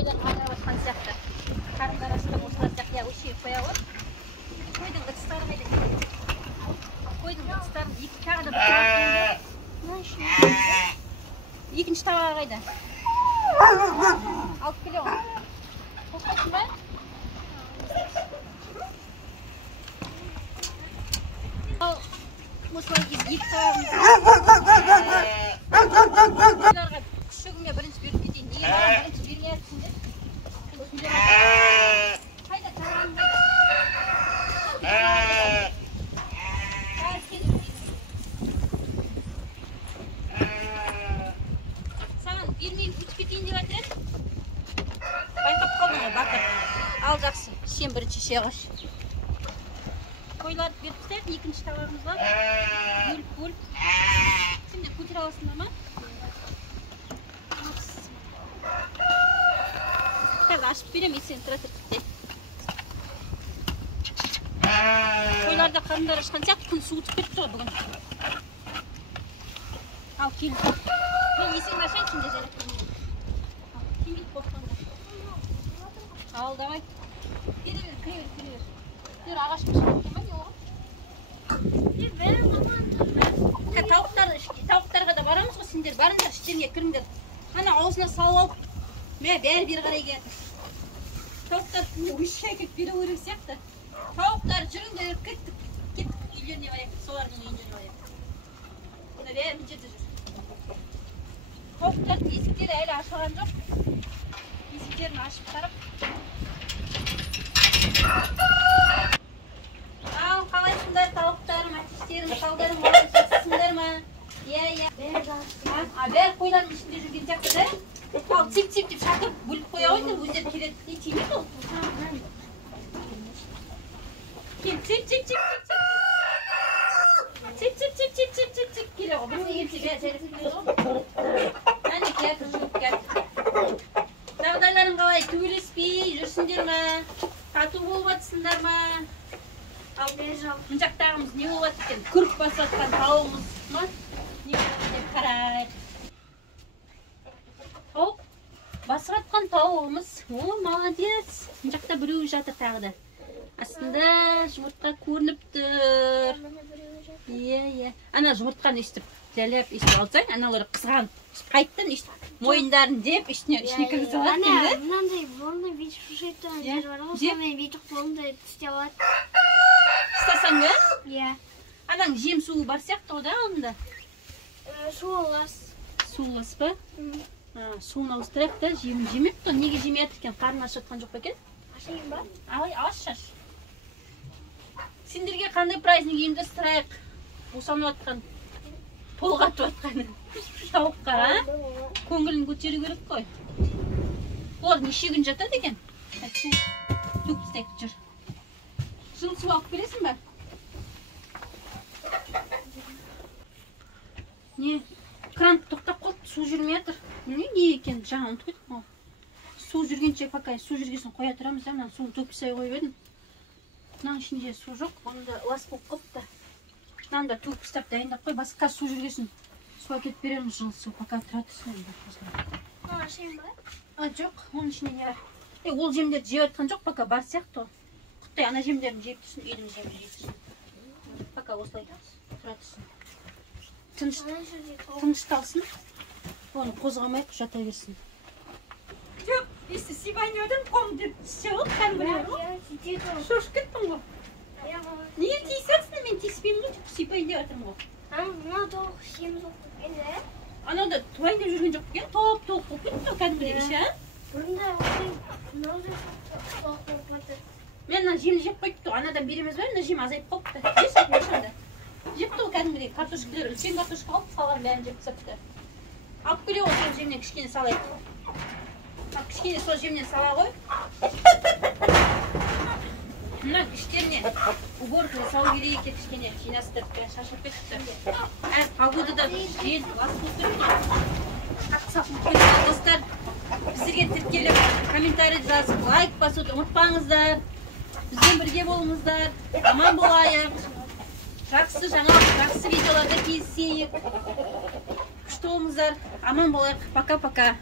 қойдан айналып жатқан сияқты. Қарындар астында осылар сияқты өшейіп қоя ғой. Қойдың ыдыстары қайда? Қойдың ыдыстарын екі тағы да екінші табағы қайда? Алып келе ғой. Қосқасын ба? Осылай екі табағымыз. Күшігіме бірінші беріп кетейін. Неге маған бірінші берген әтсіңдер? Қайда табағым қайда? Саған бермейін өтіп кетейін деп жатыр еді. Байқап қалдың ғой бақыр. Ал жақсы, сен бірінші іше қош. Қойларды беріп тастайық, екінші табағымыз бар. Бөліп. Сен де көтере аласыңдар ма? Қазір ашып беремін, сен тұра тұртықтай. Қойларда қарындар ашқан сияқты күн суытып кетті ғой бүгін. Ал кел. Мен есігін ашайын şimdi жарап көрмеймін. Кемейді қорққанда. Ал давай. Келе бер, кіре бер. Дер ағашым шығып кеткен ба не оған? Тауықтарға да барамыз ғой, сендер барыңдар, іштеріңе кіріңдер. Ана аузына салып алып, бәрі бері қарай келеді. Тауықтар күнде өшке әкеліп беру керек сияқты. Тауықтар жүріңдер, кеттік үйлеріне барайық, солардың үйіне барайық. Бұны бәрі мына жерде жүр. Тауықтардың есіктері әлі ашылған жоқ. Есіктерін ашып қарап. Ал, қалайсыңдар тауықтарым, әтештерім, қалдарым, жақсысыңдар ма? Иә. Бәрі қойлардың ішінде жүрген сияқты да? Ал, тип деп шақырып бөліп қоя қойыңдар, өздері келеді. Не тимейді ол? Кел, тип. Келе ғой, біздің елсе бәрі жәріп келеді ғой. Әне кәпір жүріп кәпір. Жағдайларың қалай? Төбелеспей жүрсіңдер ма? Тату болып атсыңдар ма? Ал мұнжақтағымыз не болып атқан? Күріп басып атқан тауымыз ма? Не болып деп қарайық. Тауық басып атқан тауымыз. О, молодец. Мұнжақта біреу жатыр тағы да. Астында жұмыртқа көрініп тұр. Иә. Ана жұмыртқаны естіп, жәлеп естіп алсаң, аналары қызған. Қайттан мойындарын деп, ішіне кіргізіп алады. Мынандай болындай бүйтіп шушайып тұрған жер бар ғой, сонымен бүйтіп болындай тістеп алады. Тістасаң ба? Иә. Анаң жем суы бар сияқты ғой да алдында? Суылас. Суылас ба? Суын ауыстырайық да, жемін жемепті. Неге жемейді екен? Қарны ашып жатқан жоқ па екен? Ашайын ба? Аш. Сендерге қандай праздник ұйымдастырайық? Босанып жатқан, толғатып жатқан тауыққа, көңілін көтеру керек қой. Олар неше күн жатады екен? Төк тастайық жүр. Жылы су алып келесің ба? Не? Кран тоқтап қалды, су жүрмей жатыр. Не екен? Жаңа ұмытып кеттім. Су жүргенше, пока су жүргесін қоя тұрамыз, мынаны суын төкпей сай қойып едім. Мынаның ішінде су жоқ, онда лас болып қалыпты. Мынаны да төгіп тастап дайындап қой, басқа су жүргесін. Су әкеліп береміз, жылы су, пока тұра тұрсын. Ашайын ба? Жоқ, оның ішіне не бар? Ол жемдерді жеп жатқан жоқ, пока бар сияқты. Құттай ана жемдерін жеп тұрсын, үйдің жемін жеп тұрсын. Пока осылай тұра тұрсын. Тынышталсын. Оны қозғамайық, жата берсін. Жоқ, есті сибайын өдім, қом деп түссе ғой, қанбырар ғой. Шошып кеттің ғой. Неге тиісесің, мен тиіспеймін ғой, сипайын деп жатырмын ғой. Мына тоқ шеміз оқып келді. Анау да туайын деп жүрген жоқ екен, тоқ болып кетті ғой, кәдімгідей іші, Бұрында мынаудай тоқ болып жатыр. Мен ана жемді жеп қойыпты, анадан береміз ба, ана жем азайып қалыпты. Жесіп мешанды. Жепті ғой кәдімгідей, картошкілер, үлкен картошка алып, қалған бәрін жеп тастапты. Алып келе ғой, сол жемнен кішкене салайық. Кішкене сол жемнен сала ғой. Мына іштеріне уборка салу керек екен, кішкене жинастырып, шашылып кетіпті. Погодада жел бас болып кетті. Қатты салқын кетті достар. Біздерге тіркеліп, комментарий жазып, лайк басуды ұмытпаңыздар. Бізбен бірге болыңыздар. Аман болайық. Жақсы жаңалық, жақсы видеоларда кездесейік. Күшті болыңыздар. Аман болайық. Пока-пока.